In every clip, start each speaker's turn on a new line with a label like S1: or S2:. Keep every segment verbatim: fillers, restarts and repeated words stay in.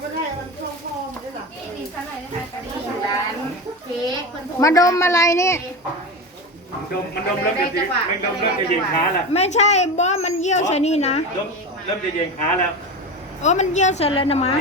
S1: มาดมอะไรนี่
S2: มันดมมันดมเริ่มจะมันดมเริ่มจะเย็นขาแล้ว
S1: ไม่ใช่บอมันเยี่ยวใช่นี่นะ
S2: ดมเริ่มจะเย็นขาแล้ว
S1: โอ้มันเยี่ยวเสร็จแล้วนะมา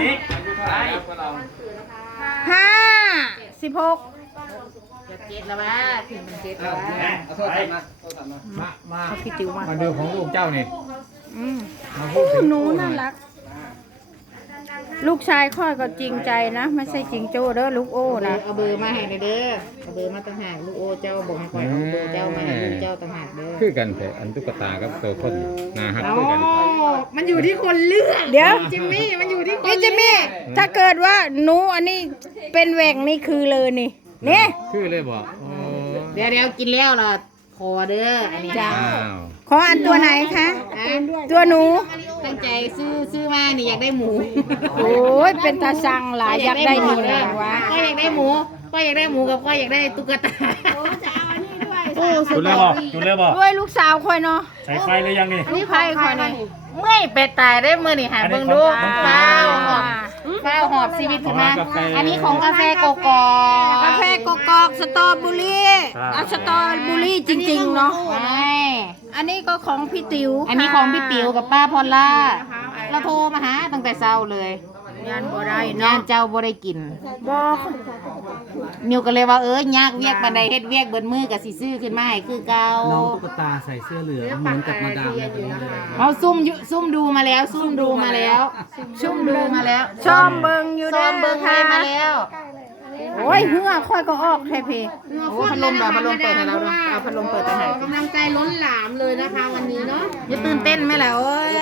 S1: ห้าสิบหก
S3: จะเจ็ดแล้วว่าถึงมันเจ็ดแล้วว่า
S2: เอาโทษมา
S4: มามา
S1: พี่ติ๋วมา
S4: มาดูของลูกเจ้านี่
S1: อืมโอ้หนูน่ารักลูกชายค่อยก็จริงใจนะไม่ใช่จริงโจ้เด้อลูกโอ้นะ
S3: เอาเบอร์มาให้เด้อเอาเบอร์มาต่างหากลูกโอ้เจ้าบอกให้คอยเอาเบอร์เจ้ามาให้ลูกเจ้าต่างหากเด้อ
S4: คือกันแต่อันตุ๊กตากับตัวคนนาฮักคือกัน
S3: มันอยู่ที่คนเลือก
S1: เดี๋ยว
S3: จิมมี่มันอยู่ที่คน
S1: นี่จิมมี่ถ้าเกิดว่าหนูอันนี้เป็นแหว่งนี่คือเลยนี่นี่
S4: คือเลยบอก
S3: เดี๋ยวเดี๋ยวกินแล้วล่ะขอเด้ออันนี้จ้า
S1: ขออันตัวไหนคะตัวหนู
S3: ตั้งใจซื้อซื้อมานี่อยากได้หมู
S1: โอ้ยเป็นตาสั่งหลายอยากได้หมูเลยวะ
S3: ก็อยากได้หมูก็อยากได้หมูกับก็อยากได้ตุ๊กตาโอ้จะเอาอันนี้ด้วย
S2: จุดเลยบ่จุดเลยบ่
S1: ด้วยลูกสาวค่อยเนาะ
S2: ใส่ไฟเลยยังนี่
S1: อันนี้ไฟค่อยนี่
S3: เมื่อยไปตายได้เมื่อนี่หาเบิ่งดูฟ้าวหอบฟ้าวหอบชีวิตขึ้นมาอันนี้ของกาแฟโกโก้
S1: กาแฟโกโก้สตรอเบอรี่เอาสตรอเบอรี่จริงๆเนาะ
S3: ใช่
S1: อันนี้ก็ของพี่ติ๋ว
S3: อันนี้ของพี่ติ๋วกับป้าพอลล่าเราโทรมาหาตั้งแต่เช้าเลย
S1: งานบ่ได้
S3: งานเจ้าบ่ได้กิน
S1: บ่
S3: นิวก็เลยว่าเอ้ยยากเวียกบันไดเฮ็ดเวียกเบิดมือกับสิซื้อขึ้นมาให้คือเก่า
S5: น้องตุ๊กตาใส่เสื้อเหลืองเหมือนกับมาดามเลย
S3: เขาซุ่มซุ่มดูมาแล้วซุ่มดูมาแล้วซุ่มดูมาแล้ว
S1: ชอมเบิ่งอยู่เด้อ
S3: เบิ่งมาแล้ว
S1: โอ้ยเหือค่อยก็ออกแท้เพ
S3: โอ้พัดลมแบบพัดลมเปิดให้เราด้วยเอาพัดลมเปิดไปให้กำลังใจล้นหลามเลยนะคะวันนี้เนาะจะตื่นเต้นไหมล่ะโอ้ย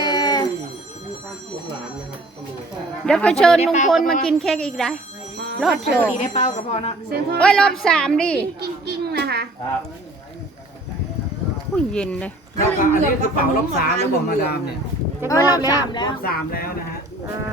S1: เดี๋ยวไปเชิญลุงพลมากินเค้กอีกได้รอบสอง
S3: ได้เป้ากับพอเนาะ
S1: โอ้ยรอบสามดิ
S3: กิ้งกิ้งนะคะ
S1: อุ้ยเย็นเลย
S5: อันนี้คือเป่ารอบสามแล้วบอกมาดามเนี่ย
S1: เออรอบสามแล้ว
S5: รอบสามแล้วนะฮะ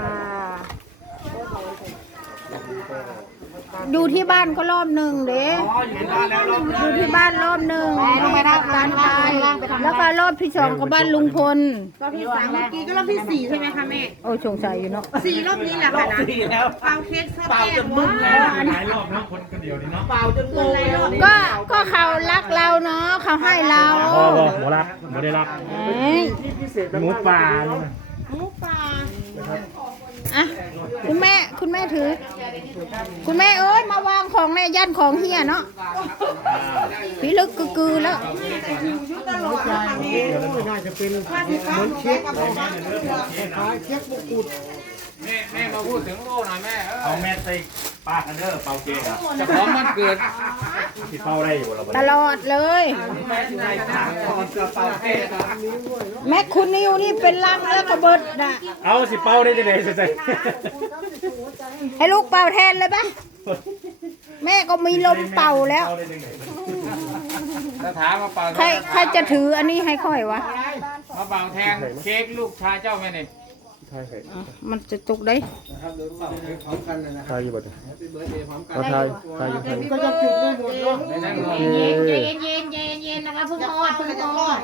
S1: ดูที่บ้านก็รอบหนึ่งเด้ดูที่บ้านรอบหนึ่ง
S3: ลงไปรับร้านไป
S1: แล้วก็รอบที่สองก็บ้านลุงพล
S3: รอบที่สามเมื่อกี้ก็รอบที่สี่ใช่ไหมคะแม่
S1: โอ้สงสัยอยู่เนาะ
S3: สี่รอบนี้แหละค่ะนะเป่าเค้กเป่าจนมึน
S2: แล้วหลายรอบแล้วคนคนเดียวนี่เนาะ
S3: เป่าจนมึนเลย
S1: ก็ก็เขารักเราเนาะเขาให้เรา
S2: บ่บ่บ่รักบ่ได้รักหมูป่า
S3: หมูป่า
S1: อ่ะคุณแม่คุณแม่ถือคุณแม่เอ้ยมาวางของในยันของเฮียเนาะพี่ลึกกือๆแล้ว
S5: น่าจะเป็นเหมือนเค้กคล้ายเค้กบุกุด
S4: แม่แม่มาพูดถึงโลกหน่อยแม่
S2: เอาแม่ใส่ปากกันเด้อเป่าเค้กอ่ะ
S4: จะพร้อมวันเกิด
S2: ที่เป่าได้อยู่แล้ว
S1: ตลอดเลยแม่คุณนิวนี่เป็นลังแล้วก็เบิดน่ะ
S2: เอาสิเป่าได้จังได๋ใส่
S1: ให้ลูกเป่าแทนเลยปะแม่ก็มีลมเป่าแล้ว
S4: ถ้าถามมาเป่า
S1: ใครใครจะถืออันนี้ให้ค่อยวะ
S4: มาเป่าแทนเค้กลูกชายเจ้าแม่นี่
S1: มันจะจุกได้
S2: ทายอยู่บ่ทายทายทายอยู่ทาย
S5: ก็จะจุดได้หมดเนาะ
S3: เย็นเย็นเย็นเย็นเย็นนะคะเพิ่งทอดเพิ่งทอด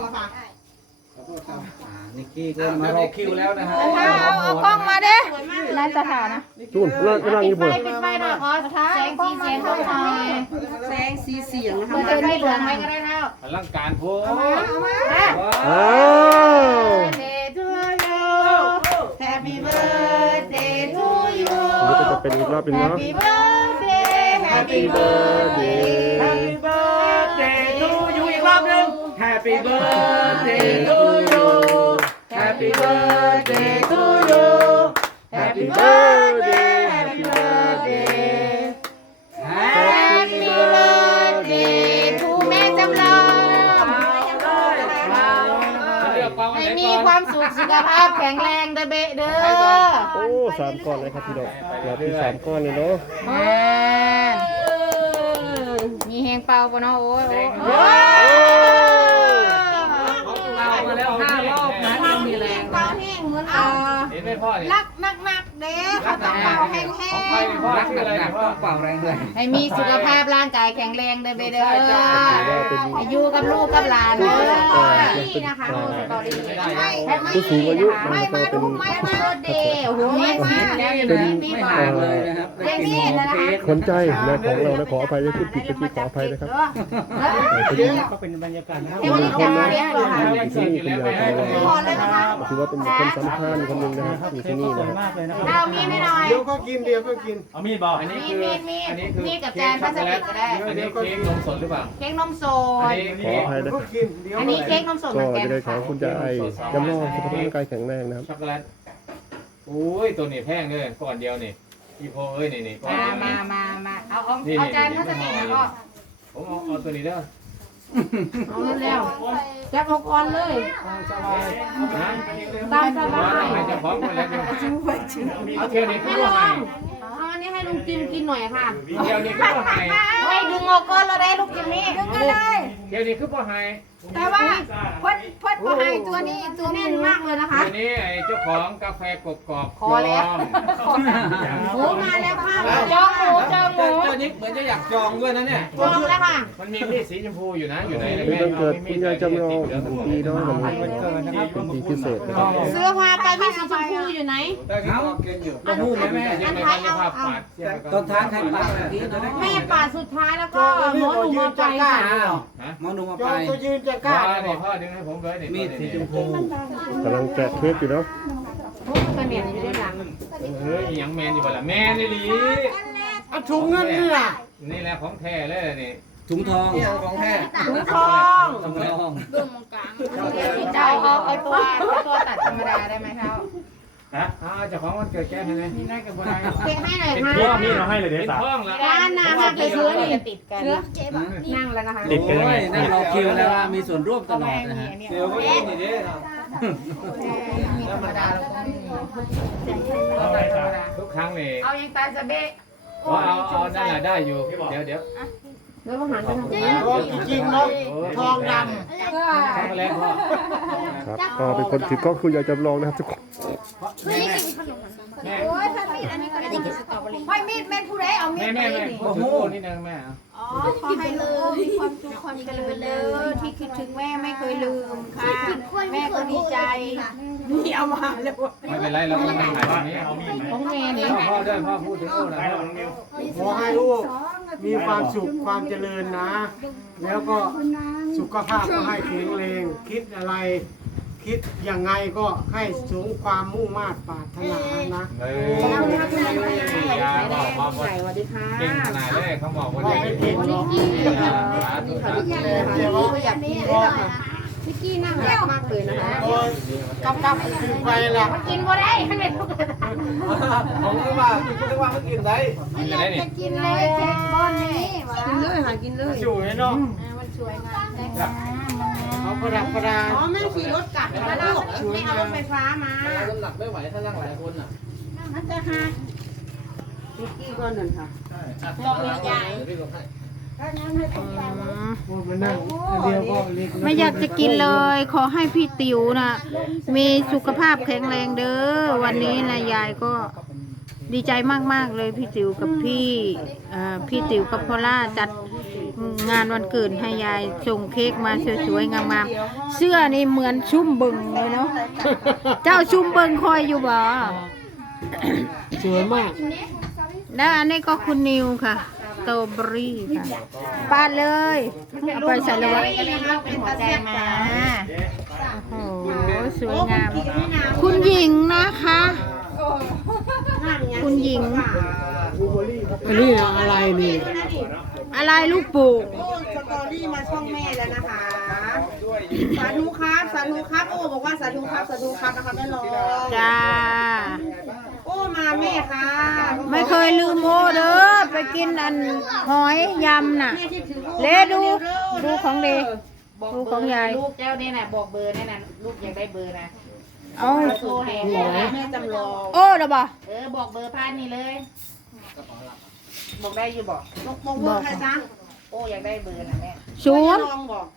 S5: นิกกี้ก็มารอคิวแล้วนะฮะ
S1: เอากล้องมาเด้นายสถานะ
S2: จุ่นกำลังอยู่บ่
S3: ปิดไฟหน่อยขอแสงสีเสียงเข้ามาแสงสีเสียงนะคะเปิดไม่เปิดไม่ก็ได้แล้ว
S4: พลังการพูด
S2: อ้าว
S3: Happy birthday to you
S2: นี่ก็จะเป็นอีกรอบนึงเนาะ
S3: Happy birthday Happy birthday
S5: Happy birthday to you อีกรอบนึง Happy birthday to you Happy birthday to you Happy birthday Happy birthday
S3: Happy birthday to แม่จำลองให้มีความสุขสุขภาพแข็งแรงเด้อเบเด้อ
S2: โอ้สามก้อนเลยครับพี่ดอกเราที่สามก้อนเลยเนาะ
S3: มีแหงเป่าปะเนาะโอ้ย
S5: เป่ามาแล้วห้ารอบนะยังมีแรง
S3: เป่าแห้งเหมือนเอารักนักนักเด้เขาต้องเป่าแห้งแห้ง
S5: รักหนักๆต้องเป่าแรงเลย
S3: ให้มีสุขภาพร่างกายแข็งแรงเด้อเบเด้ออยู่กับลูกกับหลานเด้อนี่นะคะสตอรี่
S2: ผู้สูงอายุ
S3: ไม่มาดูไม่มาเดย์
S1: โอ้โหไม่มา
S2: เป็น
S3: มีบ
S2: เอ่
S3: อก
S2: อ
S5: เลยนะครับได้กินหอมเค้ก
S2: ขนใจนะของเรานะขออภัยที่พูดผิดเมื่อกี้ขออภัยนะครับเป็น
S5: ก็เป็นบรรยากาศนะครับ
S1: เดี๋ยววันนี้จะมาเลี้ยงเหรอคะ
S2: ที่นี่คุณยายของเรา
S1: พอเลยนะคะ
S2: ถือว่าเป็นคนสำคัญคนหนึ่งนะครับอยู่ที่นี่
S5: สวย
S2: นะ
S5: มากเลยนะครับ
S3: เอามีดไม่หน่อย
S6: เดี๋ยวก็กินเดี๋ยวก็กิน
S5: เอามีดบอก
S4: อันนี้
S3: มี
S4: คือ
S3: มีมี
S4: อันนี้คือ
S3: มีกับแจนพลาสติกก็ได้
S4: อันนี้เค้กนมสดหรือเปล่า
S3: เค้กนมส
S4: อัน
S3: ด
S4: นี้
S2: ขออภัย
S6: เดี๋
S2: นะ
S6: ยว
S2: ค
S6: ก็
S2: รับ
S6: กินเดี๋ยว
S3: อันนี้เค้กนมสดเห
S2: ก็
S3: มือนกัน
S2: จะได้ขอคุณยายจำลองสุขภาพร่างกายแข็งแรงนะครับ
S4: ช็อกโกแลตโอ้ยตัวนี้แพงเลยก่อนเดียวนี่อีโพเอ้ยนี่นี่ก่อน
S3: มา
S4: เดียว
S3: มา
S4: นี่
S3: มามาเอาเอาเอาจานพลาสติกแล้วก็
S4: ผมเอาเอาตัวนี้เด้อ
S3: เอาเร็วๆจับเอาก่อนเลย
S4: นะ
S3: ตามสบา
S4: ว่าย ทำไมจะพร้อมกันแล้วเนี่ยเอาเที่ยวนี้ก็
S3: ให้
S4: บ่
S3: ล
S4: ให้
S3: องเอาอันนี้ให้ลุงจิมกินหน่อยค่ะ
S4: เที่ยวนี้ก็บ่ให้
S3: ให้ดึงออกก่อนเราได้ลูกจิมมี่ดึงก็ได้
S4: เที่ยวนี้คือบ่ให้
S1: แต่ว่าเพิ่นเพิ่นบ่ให้ตัวนี้ตัว
S3: แน่
S1: นี้
S3: นมากเลยนะคะ
S4: ตัวนี้ไอ้เจ้าของกาแฟกบกรอบ
S3: พอแล้ว
S4: ปลอม
S3: หมูมาแล้วค่ะจองหมูจองหมู
S5: เจ้านิกเหมือนจะอยากจองด้วยนะเนี่ย
S3: จองแล้วค่ะ
S4: มันมีมีดสีชมพูอยู่นะอยู่ใน
S2: เป็นวันเกิดคุณยายจำลองหนึ่งปีเนาะวันนี้เป็นปีพิเศษนะครับ
S3: เสื้อผ้าไปไม่สีชมพูอยู่ไหน
S5: เอาเอาหูไหมแม่
S4: ยังไม่ได้ภาพปาด
S5: ตอนทานใครปากแบบนี้จะได้
S3: แม่ป่าสุดท้ายแล้วก็หมอหนุ่มมาไปค่ะ
S4: ฮะ
S5: หมอหนุ่มมา
S6: จ
S5: ไป
S6: องตัวยืนจะก
S4: พ่อ
S6: ล้า
S4: นี่พ่อดึงให้ผมเลยนี่
S5: มีดสีชมพู
S2: กำลังแกะเค้กอยู่เนาะ
S3: พวกกระเหนียนอยู่ด้านหลัง
S4: เฮ้ยยังแมนอยู่บ่ล่ะแมนนี่หลี
S6: เอาถุงเงินนี่ล่ะ
S4: นี่แหละของแท้เลยนี่
S5: ถุงทองของแท้
S3: ถุงทอง
S5: ถุงทอง
S3: เอาเอาเอาตัวเอาตัวตัดธรรมดาได้ไหมครับ
S4: ฮะอ้าวเจ้าของวันเกิดแกให้ไหมนี่ได้กับบ่ได้
S3: เก็บให้หน่อย
S4: เป็น
S3: ค่ะ
S4: พ่อนี่เราให้เลยเด้เป็นพ่องละ
S3: ด้านหน้าค่ะไปซื้อนี่ติดกันนั่งแล้วนะคะ
S5: ติดกันเลยนั่งรอคิวแล้วว่ามีส่วนร่วมตลอดนะฮะ
S3: เดี๋ยวก็ยินดี ธรรมดาเราก็
S4: ทุกครั้งนี่
S3: เอายังตาจะเบะ
S4: เอาเอาเอานั่นแหละได้อยู่เดี๋ยวเดี๋ยว
S3: แล้วก็หันไปทางนี้
S6: ทองจริงๆเนาะทองด
S4: ช็อกโกแลตพ่อ
S2: ครับก็เป็นคนถือกล้องคุณยายจำลองนะครับทุกคน
S4: แม่
S1: โอ้ยถ้ามีดอันนี้ก็ได้กินสตรอเบอรี่ไม่มีดแม่นผู้ใดเอามีด
S4: แม่
S1: ไป
S4: แม่แม่
S1: นี่
S4: โอ้โหนิดนึงแม่
S1: อ๋อขอให้ลูกมีความสุขความเจริญเลยที่คิดถึงแม่ไม่เคยลืมค่ะ แม่ก็ดีใจนี่เอามาเลย
S4: ไม่เป็นไรเรากำลังถ่ายตรงนี้
S3: ของแม่นี่
S4: พ่อด้วยพ่อพูดถึงลูกนะ
S6: ำขอให้ลูกมีความสุขความเจริญนะ แล้วก็สุขภาพก็ให้แข็งแรงคิดอะไร คิดยังไงก็ให้สมความมุ่งมา่ปรารถนานะ
S4: เออยาบอกมาหมด
S3: สวัสดีค่ะ
S4: เก่งขนาดแรกเขาบอกว่า
S6: ไม่
S4: เด็ก
S6: เก่งหรอก
S3: เดี๋ยวอยากกินเลยค่ะพี่กี้นั่งรักมากเลยนะคะ
S6: โอ้ยกับกับถึงไปละ
S3: กินบ่ได้ท่านเป็นทุกคน
S5: ผมก็ว่าคุณนึกว่ามันกินได้
S4: กินอะไรนี่
S1: กินเลยเค้กบอนนี่กินเลยค่ะกินเลย
S6: อยู่ให้เนาะ
S1: มันสวยงามได้
S6: เขาประดับประดา
S3: อ๋อแม่ขี่รถกลับแล้วเราไม่เอารถไฟฟ้ามา
S5: น้ำหนักไม่ไหวถ้านั่งหลายคนอ่ะ
S1: มันจะหัก
S3: พี่กี้ก็หนึ่งค่ะ
S1: บอกยาย
S6: โอ้มันนั่งอันเดียวก็เล็ก
S1: ไม่อยากจะกินเลย ขอให้พี่ติ๋วนะมีสุขภาพแข็งแรงเด้อวันนี้นะยายก็ดีใจมากๆเลยพี่ติ๋วกับพี่เอ่อพี่ติ๋วกับพ่อล่าจัดงานวันเกิดให้ยายส่งเค้กมาสวยๆงามๆเสื้อนี่เหมือนชุ่มบึงเลยเนาะเจ้าชุ่มบึงคอยอยู่บ่
S6: สวยมาก
S1: แล้วอันนี้ก็คุณนิวค่ะสตรอเบอรี่ค่ะปาดเลยเอาไปใส่เลย
S3: เป็นหัวใจมา
S1: โอ้โหสวยงาม คุณหญิงนะคะ คุณหญิง
S6: อันนี้อะไรนี่
S1: อะไรลูกปู่
S3: โอ้สตอรี่มาช่องแม่แล้วนะคะ สาธุครับสาธุครับโอ้บอกว่าสาธุครับสาธุครับนะครับแม่รอง
S1: จ้า
S3: โอ้มาแม่ค่ะ
S1: ไม่เคยลืมโอเด้อไปกินอันหอยยำน่ะ
S3: แม่คิดถึง
S1: เลดูดูของเล
S3: บอก
S1: ดู
S3: เบ
S1: ข
S3: อ
S1: อง
S3: ร์
S1: ยาย
S3: ลูกเจ้าเนี่ยนะบอกเบอร์เนี่ยนะลูกอยากได้เบอร์นะ
S1: เอา
S3: โทรให้แม่จำลอง
S1: โอ้ระบ่
S3: เออบอกเบอร์พานนี่เลย บอกได้อยู่บอกบอกเบอร์ใครจ๊ะโอ้อยากได้เบอร์นะแม่
S1: ศูนย์
S3: ลองบอก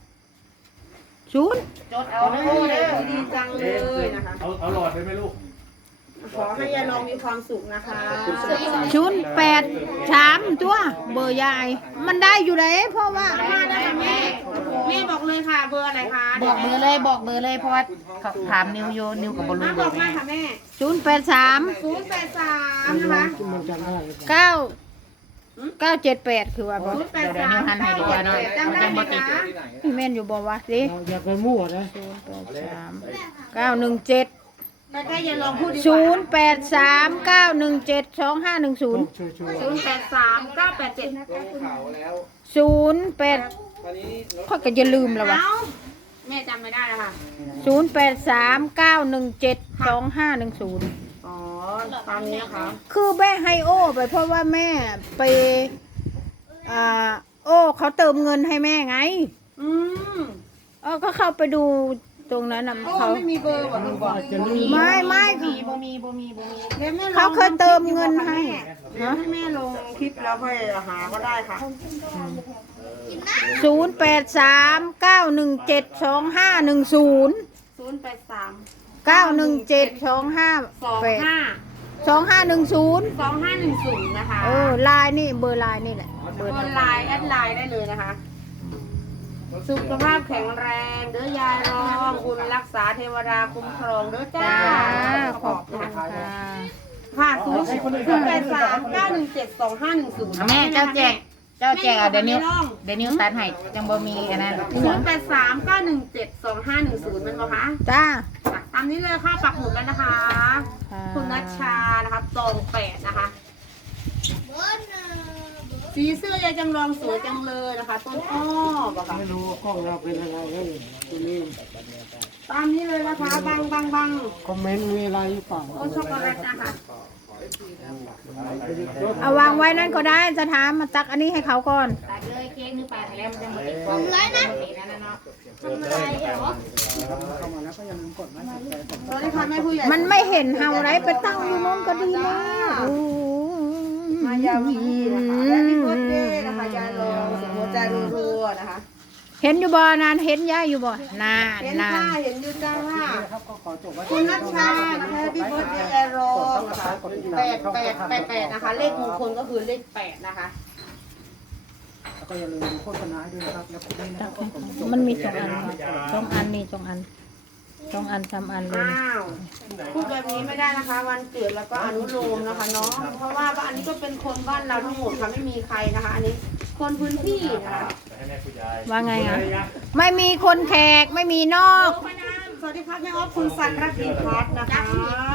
S1: ศูนย์
S3: จดเอาเด้อดีจังเลยนะคะ
S5: เอาเอาหลอดไปไหมลูก
S3: ขอให้ยายรองมีความสุขนะคะ
S1: ศูนย์แปดสามตัวเบอร์ยาย มันได้อยู่ไหนเพราะว่า
S3: มาได้ค่ะแม่แม่บอกเลยค่ะเบอร์อะไรคะ
S7: บอกเบอร์เลยบอกเบอร์เลยเพราะว่าเขาถามนิวโยนิวกับบอลลู
S3: มาน
S7: เบบ อ
S3: อก
S7: ร์
S3: มา
S7: แม่
S3: ค่ะแม่
S1: ศูนย์แปดสาม
S3: ศูนย์แปดสามนะคะ
S1: เก้าเก้าเจ็ดแปดคือว่าบอ
S3: ศูนย์แปดสามเก้าเจ็ดแปดจำได้ไหมคะ
S1: พี่แม่นอยู่บอกว่าสิ
S6: อย่าไปมั่วนะ
S1: สามเก้าหนึ่งเจ็ด
S3: ใกล้ๆยายรองพูดดีกว่า
S1: ศูนย์แปดสามเก้าหนึ่งเจ็ดสองห้าหนึ่งศูนย์
S6: ช่วยช่วย
S3: ศูนย์แปดสามเก้าแปดเจ็ด
S1: ศูนย์แปดข้อก็จะลืมแล้ววะ
S3: เอ้าแม่จำไม่ได้แล้วค่ะ
S1: ศูนย์แปดสามเก้าหนึ่งเจ็ดสองห้าหนึ่งศูนย์
S3: อ๋อตามนี้นะคะ
S1: คือแม่ให้โอ้ไปเพราะว่าแม่ไปอ่าโอ้เขาเติมเงินให้แม่ไง
S3: อืม
S1: เออก็เข้าไปดูตรงนั้นนะ
S3: โอ้
S1: เขา
S3: ไม่มีเบอร์บอกลุงบอก
S1: ไม่ไม่
S7: มีบ่มีบ่มีบ่มี
S3: ดี๋ยวแม่ลอง
S1: เขาเคยเติมเงินให้
S3: เดี๋ยวให้แม่ลงคลิปแล้วค่อยหาก็ได้ค่ะ
S1: ศูนย์แปดสามเก้าหนึ่งเจ็ดสองห้าหนึ่งศูนย์
S3: ศูนย์แปดสาม
S1: เก้าหนึ่งเจ็ดสองห้า
S3: สอง
S1: แปด
S3: ห้า
S1: สองห้าหนึ่งศูนย์
S3: สองห้าหนึ่งศูนย์นะคะ
S1: เออไลน์นี่เบอร์ไลน์นี่แหละเบอร์
S3: บนไลน์แอดไลน์ได้เลยนะคะ สุขภาพแข็งแรงเด้อยายรองบุญรักษาเทวดาคุ้มครองเด้อจ้า
S1: จ้าขอบคุณ
S3: ค่ะ
S1: ค่ะ
S3: ค่ะศูนย์ศูนย์แปดสามเก้าหนึ่งเจ็ดสองห้าหนึ่งศูนย์
S7: แม่เจ้าแจกเจ้าแจกเอาเดี๋ยวนิวเดี๋ยวนิวตัดให้จังบ่มีอันนั้น
S3: ศูนย์แปดสามเก้าหนึ่งเจ็ดสองห้าหนึ่งศูนย์เป็นปะคะ
S1: จ้า
S3: ค่ะตามนี้เลยค่ะปักหมุดแล้วนะคะ คุณนัชชานะคะตองแปดนะคะสีเสื้อยายจำลองสวยจังเลยนะคะ ต้นอ้อบอกค่ะ
S6: ไม่รู้ว่ากล้องเราเป็นอะไรแล้วนี่ตัวนี้
S3: ตามนี้เลยนะคะบังบังบัง
S6: คอมเมนต์มีอะไรหรือเปล่า
S3: โอช็อกโกแลตนะคะ
S1: เอาวางไว้นั่นก็ได้จะถามมาตักอันนี้ให้เขาก่อน
S7: ตัดเลยเค้กนึกไปแล้วมันจะมาติดฟองเลยนะนั่นน่ะเนาะ
S3: สวัสดีค่ะแม่ผู้ใหญ่
S1: มันไม่เห็นเฮาไรไปตั้งอยู่โน้นก็ดีแล้วโอ้
S3: มายาวีนะคะและพี่เบิร์ดเดย์นะคะยายรองสุโขใจรัวๆนะคะ
S1: เห็นอยู่บ่นานเห็นย่าอยู่บ่นาน
S3: เห็น
S1: นา
S3: ค่ะ
S1: น
S3: เห็นอยืนจ้าค่ะคุณนัชชานะคะพี่เบิร์ดเดย์ยายรองนะคะแปดแปดแปดแปดนะคะ เลขมงคลก็คือเลขแปดนะคะ
S6: แล้วก็อย่าลืมโฆษณาด้วยนะครับแล้วคุณนี่นะ
S1: ตักให้เขามันมีสองอันครับสองอันมีสองอันสองอันสามอันเลย
S3: อ้าวพูดแบบนี้ไม่ได้นะคะ วันเกิดแล้วก็อนุโลมนะคะเนาะเพราะว่าอันนี้ก็เป็นคนบ้านเราทั้งหมดค่ะไม่มีใครนะคะ อันนี้คนพื้นที่นะคะ
S1: ว่าไงอ่ะไม่มีคนแขกไม่มีนอก
S3: สวัสดีครับแม่ออฟคุณสันรัตน์พัฒน์นะคะ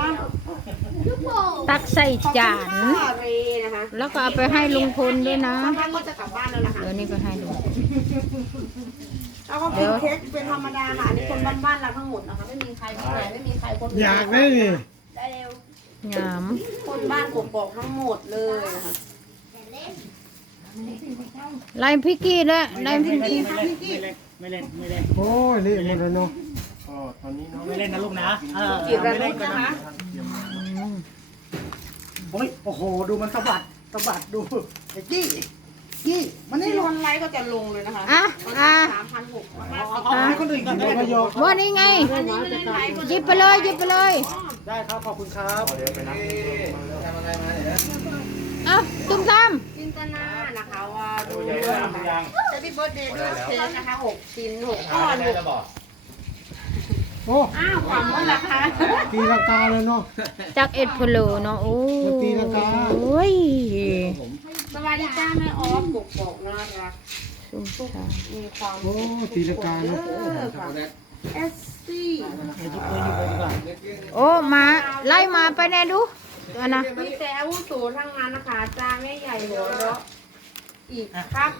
S1: ตักใส่จาน
S3: ข้าวเรนะคะ
S1: แล้วก็เอาไปให้ลุงพลด้วยนะ
S3: สักพักก็จะกลับบ้านแล้วนะคะ
S1: เดี๋ยวนี้ไปให้ลุง
S3: แล้วก็กินเค้กเป็นธรรมดาค่ะอันนี้คนบ้านๆเราทั้งหมดนะคะไม่มีใครที่ไหนไม่มีใครคน
S6: อยากได้นี่
S3: ได้เร็ว
S1: หยาม
S3: คนบ้านกบกทั้งหมดเลยนะคะ
S1: ไล่พิกกี้ด้วยไล่พิกกี้
S3: พี่กี้
S5: ไม่เล่นไม่เล่น
S6: โอ้ยนี่หมดแล้วเนาะ
S5: ไม่เล่นนะลูกนะเออ
S3: จิระนุชนะคะ
S5: โอ้ยโอ้โหดูมันสะบัดสะบัดดูไอ้กี้กี้มัน
S3: นี่
S5: นี่ล
S3: ค
S5: ง
S3: นไลค์ก็จะลงเลยนะคะ
S1: อ่ะอ่ะ
S3: สามพันหกร้อยห้า
S5: เอาเอาให้คนอื่นก่อนได้ไหม
S1: ว่านี่ไง
S3: อันนี้ไม่ได้ไลค์
S1: หยิบไปเลยหยิบไปเลย
S5: ได้ครับขอบคุณครับ
S1: เอ้าตุ้มตาม
S3: จินตนานะคะว่าดูด้วยนะคะแฮปปี้เบิร์ดเดย์ด้วยเค้กนะคะหกชิ้นหกก้อนหก
S6: โอ้
S3: อ้าวความว่าราคา
S6: ตีลังกาเลยเนาะ
S1: จากเอ็ดพลโลเนาะโอ้
S6: มันตีลังกา
S1: โอ้ย
S3: สวัสดีจ้าแม่ออฟกกอกน่ารัก
S1: ตุ้มตาม
S3: มีความ
S6: โอ้ตีลังกา
S3: เอ
S6: เนาะ
S3: อค่ะเอสซี่
S1: โอ้มาไล่มาไปแน่ดูอันนะ
S3: มีแต่อาวุโสทั้งนั้นนะคะจ้าแม่ใหญ่หัวเราะอีกครับ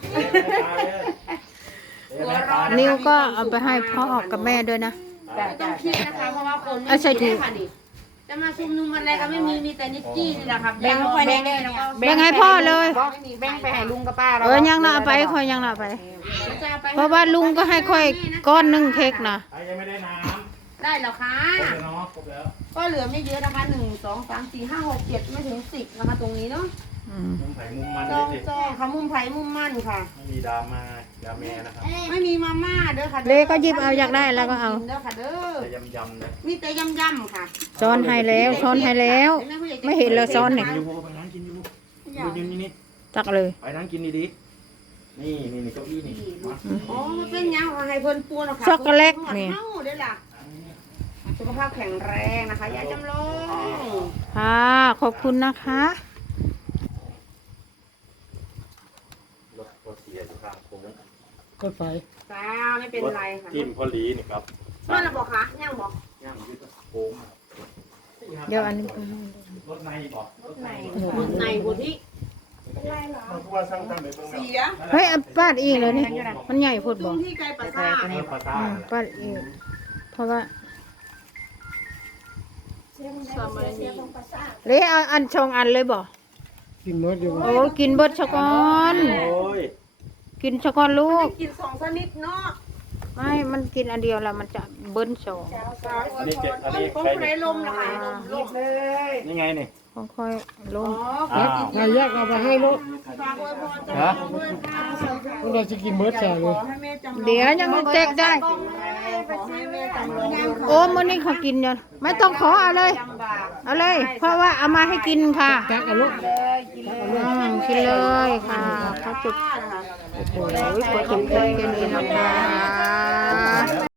S3: หัวเราะะคะ
S1: นิวก็เอาไปให้พ่อกับแม่ด้วยนะ
S3: แต่ต้องคิดนะคะเพราะว่าคนไม่
S1: เอาใส่ถุ
S3: มี
S1: ง
S3: ค่ะดิจะมาชุมนุมอะไรก็ไม่มีมีแต่นิกกี้นี่แหละค่ะแบ่งไปแบ่งแล้วก็
S1: แบ่งให้พ่อเลย
S3: แบ่งไปให้ลุงกับป้าเรา
S1: เออยังน่ะเอาไปค่อยยังน่ะเอาไป
S3: จะอไปให้
S1: เพราะว่าลุงก็ให้ค่อยก้อนหนึ่งเค้กนะ
S5: ยังไม่ได้น้
S3: ได้เหรอคะ
S5: ำเนาะครบแล้ว
S3: โก็เหลือไม่เยอะนะคะหนึ่งสองสามสี่ห้าหกเจ็ดไม่ถึงสิบนะคะ ตรงนี้เนาะ
S1: อืม
S2: มุมไผ่มุมมัน
S3: จองจองค่ะมุมไผ่มุมมั่นค่ะ
S2: ไม่มีดราม่าดราแม่นะครับ
S3: ไม่มีมาม่าเด้อค่ะ
S1: เลก็หยิบเอาอยากได้แล้วก็เอา
S3: เด้อค่ะเด้อ
S2: แต่ยำๆนะ
S3: มีแต่ยำยำๆค่ะ
S1: ซ้อนให้แล้วซ้อนให้แล้ว ไม่เห็นเลยซ้อนเนี่ย
S2: ยูโบไปร้านกินยูโบดูนี่นี่
S1: ตักเลย
S2: ไปร้านกินดีๆนี่นี่นี่เก้าอี้นี่มา
S3: อ๋อมันเป็นยังให้เพิ่นปูนะคะ
S1: ช็อกโกแลตนี่
S3: เฮาเด้อล่ะสุขภาพแข็งแรงนะคะยายจำลอง
S1: ค่ะ ขอบคุณนะคะ
S2: รถรถเสียอยู่ข้างโค้ง
S6: ก็ไฟ
S3: จ้าไม่เป็นไรค่ะ
S2: ทีมพอลีนี่ครับ
S3: เมื่อเราบอกคะยังบอก
S2: ย่างยืดโค้ง
S1: เดี๋ยวอันนี้ก็
S2: รถในบอก
S3: ในคนในคนที่
S2: ผู้ว่าสร้างตั้งในตรงนั้น
S3: เสีย
S1: เฮ้ยเอาปาดอีกเลยนี่มันใหญ่พูด
S3: ต
S1: บ
S3: ร
S1: อง ก
S3: ที่ไกลประ
S7: ใส่
S3: สาท
S7: ตัวนี้
S2: ภาษา
S1: อืมปาดอีกเพราะว่า
S3: สมัยนี้
S1: เลเอาอันชองอันเลยบ่
S6: กินหมดอยู่
S1: โอ้กินเบิดชะกอน
S2: โอ้ย
S1: กินชะกอนลูก
S3: กินสองชนิดเนาะ
S1: ไม่มันกินอันเดียวแล้วมันจะเบิ้ลสอง
S2: อันนี้เจ็ดอันนี้
S3: ของ
S2: ใคร
S3: ใคร
S2: เนี่ย
S3: ลมนะคะลมเลย
S2: นี่ไงนี่
S1: ค่อยๆล
S3: อ๋
S1: ง
S3: อ
S2: อ่า
S6: ใครแยกเอาไปให้ลูก
S3: ฝากอวยพรจ้า
S2: ฮะ
S3: ด้วยค่ะ
S6: พวกเราจะกินเบิร์ดใส่เลย
S3: ให้แม่จำลอง
S1: เดี๋ยวยังแจกได้
S3: ขอให้แม่จำลอง
S1: โอ้มื้อนี้เขากินเนี่ยไม่ต้องขอเอาเลย
S3: ลำบาก
S1: เอาเลย เพราะว่าเอามาให้กินค่ะ
S6: ตักเอาลูก
S1: อืมกินเลยค่ะเขาจุดโอ้โหพอจุดเกินนี้นะคะ